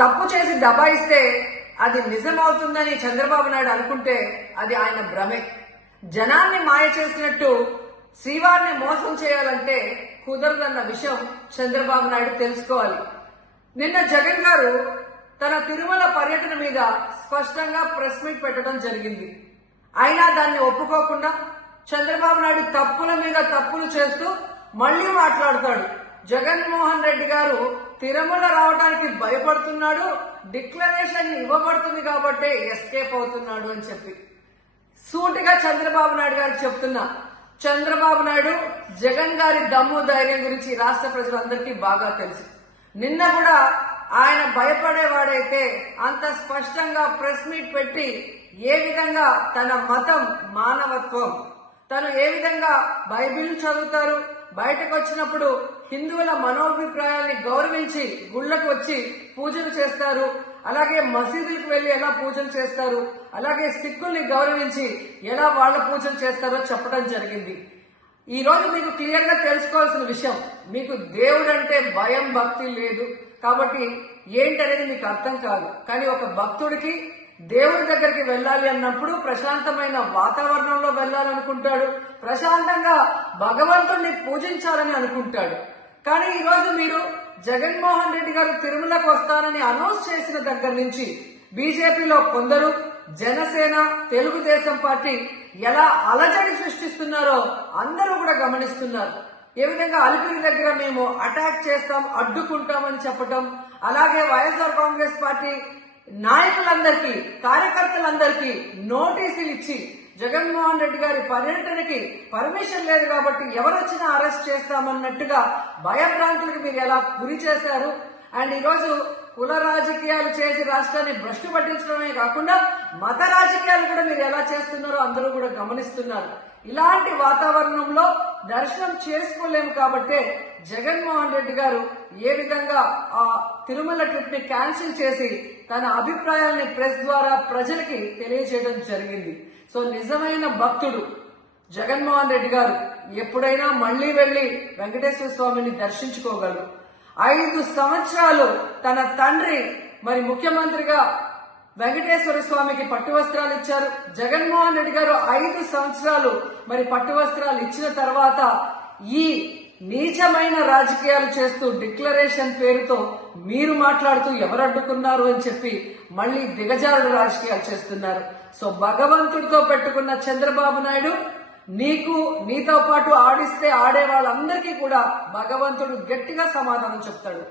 తప్పు చేసి దబాయిస్తే అది నిజమవుతుందని చంద్రబాబు నాయుడు అనుకుంటే అది ఆయన భ్రమే. జనాన్ని మాయ చేసినట్టు శ్రీవారిని మోసం చేయాలంటే కుదరదన్న విషయం చంద్రబాబు నాయుడు తెలుసుకోవాలి. నిన్న జగన్ గారు తన తిరుమల పర్యటన మీద స్పష్టంగా ప్రెస్ మీట్ పెట్టడం జరిగింది. అయినా దాన్ని ఒప్పుకోకుండా చంద్రబాబు నాయుడు తప్పుల మీద తప్పులు చేస్తూ మళ్లీ మాట్లాడతాడు. జగన్మోహన్ రెడ్డి గారు తిరుమల రావడానికి భయపడుతున్నాడు, డిక్లరేషన్ ఇవ్వబడుతుంది కాబట్టి ఎస్కేప్ అవుతున్నాడు అని చెప్పి సూటిగా చంద్రబాబు నాయుడు గారికి చెప్తున్నా. చంద్రబాబు నాయుడు జగన్ గారి దమ్ము ధైర్యం గురించి రాష్ట్ర ప్రజలందరికీ బాగా తెలుసు. నిన్న కూడా ఆయన భయపడేవాడైతే అంత స్పష్టంగా ప్రెస్ మీట్ పెట్టి ఏ విధంగా తన మతం మానవత్వం, తను ఏ విధంగా బైబిల్ చదువుతారు, బయటకు వచ్చినప్పుడు హిందువుల మనోభిప్రాయాన్ని గౌరవించి గుళ్లకు వచ్చి పూజలు చేస్తారు, అలాగే మసీదులకు వెళ్లి ఎలా పూజలు చేస్తారు, అలాగే సిక్కుల్ని గౌరవించి ఎలా వాళ్ళ పూజలు చేస్తారో చెప్పడం జరిగింది. ఈ రోజు మీకు క్లియర్ గా తెలుసుకోవాల్సిన విషయం, మీకు దేవుడు అంటే భయం భక్తి లేదు కాబట్టి ఏంటనేది మీకు అర్థం కాదు. కానీ ఒక భక్తుడికి దేవుడి దగ్గరికి వెళ్ళాలి అన్నప్పుడు ప్రశాంతమైన వాతావరణంలో వెళ్ళాలనుకుంటాడు, ప్రశాంతంగా భగవంతుణ్ణి పూజించాలని అనుకుంటాడు. కానీ ఈ రోజు మీరు జగన్మోహన్ రెడ్డి గారు తిరుమలకు వస్తానని అనౌన్స్ చేసిన దగ్గర నుంచి బీజేపీలో కొందరు, జనసేన, తెలుగుదేశం పార్టీ ఎలా అలజడి సృష్టిస్తున్నారో అందరూ కూడా గమనిస్తున్నారు. ఏ విధంగా అలిపిరి దగ్గర మేము అటాక్ చేస్తాం, అడ్డుకుంటామని చెప్పటం, అలాగే వైఎస్ఆర్ కాంగ్రెస్ పార్టీ నాయకులందరికీ, కార్యకర్తలందరికీ నోటీసులు ఇచ్చి జగన్మోహన్ రెడ్డి గారి పర్యటనకి పర్మిషన్ లేదు కాబట్టి ఎవరొచ్చినా అరెస్ట్ చేస్తామన్నట్టుగా భయభ్రాంతులకు మీరు ఎలా గురి చేశారు. అండ్ ఈరోజు కుల రాజకీయాలు చేసి రాష్ట్రాన్ని భ్రష్టు పట్టించడమే కాకుండా మత రాజకీయాలు కూడా మీరు ఎలా చేస్తున్నారో అందరూ కూడా గమనిస్తున్నారు. ఇలాంటి వాతావరణంలో దర్శనం చేసుకోలేము కాబట్టే జగన్మోహన్ రెడ్డి గారు ఏ విధంగా ఆ తిరుమల ట్రిప్ ని క్యాన్సిల్ చేసి తన అభిప్రాయాల్ని ప్రెస్ ద్వారా ప్రజలకి తెలియజేయడం జరిగింది. సో నిజమైన భక్తుడు జగన్మోహన్ రెడ్డి గారు ఎప్పుడైనా మళ్లీ వెళ్లి వెంకటేశ్వర స్వామిని దర్శించుకోగలరు. 5 సంవత్సరాలు తన తండ్రి మరి ముఖ్యమంత్రిగా వెంకటేశ్వర స్వామికి పట్టు వస్త్రాలు ఇచ్చారు. జగన్మోహన్ రెడ్డి గారు 5 సంవత్సరాలు మరి పట్టు వస్త్రాలు ఇచ్చిన తర్వాత ఈ నీచమైన రాజకీయాలు చేస్తూ డిక్లరేషన్ పేరుతో మీరు మాట్లాడుతూ ఎవరు అడ్డుకున్నారు అని చెప్పి మళ్లీ దిగజారుడు రాజకీయాలు చేస్తున్నారు. సో భగవంతుడితో పెట్టుకున్న చంద్రబాబు నాయుడు నీతో పాటు ఆడిస్తే ఆడే వాళ్ళందరికీ కూడా భగవంతుడు గట్టిగా సమాధానం చెప్తాడు.